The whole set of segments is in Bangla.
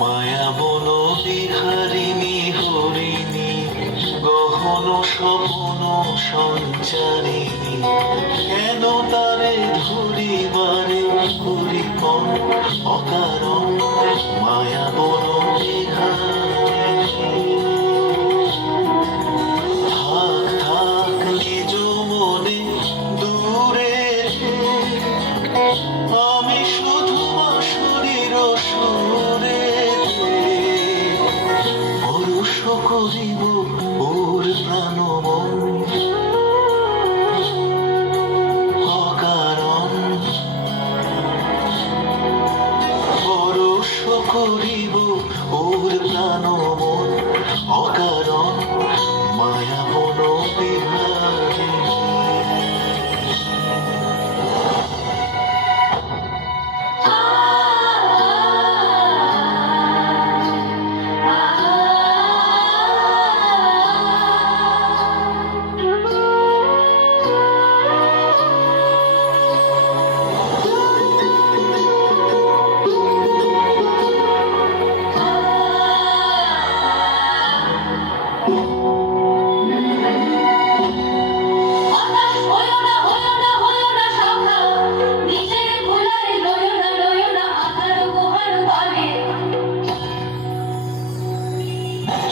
মায়া বলো বিহারিণী হরিণী, গহন স্বপ্ন সঞ্চারিণী, কেন তারে ধরিবারে করি কম অকারণ। মায়া বলো বিহারিণী, থাক থাক নিজ মনে দূরে, আমি শুধু বাঁশরীর সুরে পরশ করিব ওর প্রাণমন অকারণ। পরশ করিব ওর প্রাণমন অকারণ। মায়া বলো বিহারিণী।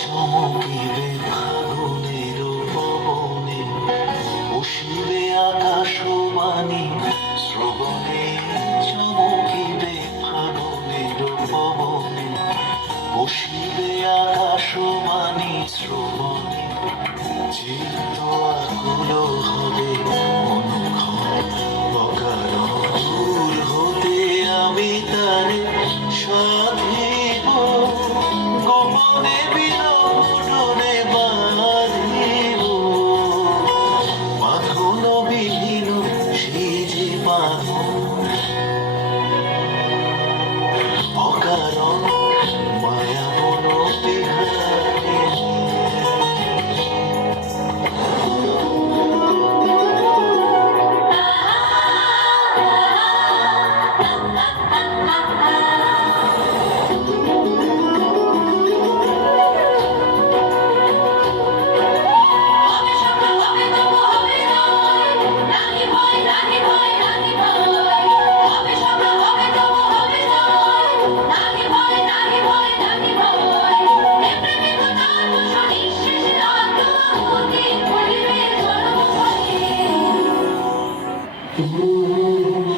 চমকিবে ফাগুনের পবনে, বসিবে আকাশবাণী শ্রবণে। চমকিবে ফাগুনের পবনে, বসিবে আকাশবাণী শ্রবণে। চিত্ত আকুল হবে অনুক্ষণ অকারণ। দূর হতে আমি তারে সাধিব, গোপনে বিনোদনে বাঁধিব। বাঁধন বিহীন সেই যে বাঁধন অকারণ। মায়া বলো বিহারিণী। Ooh.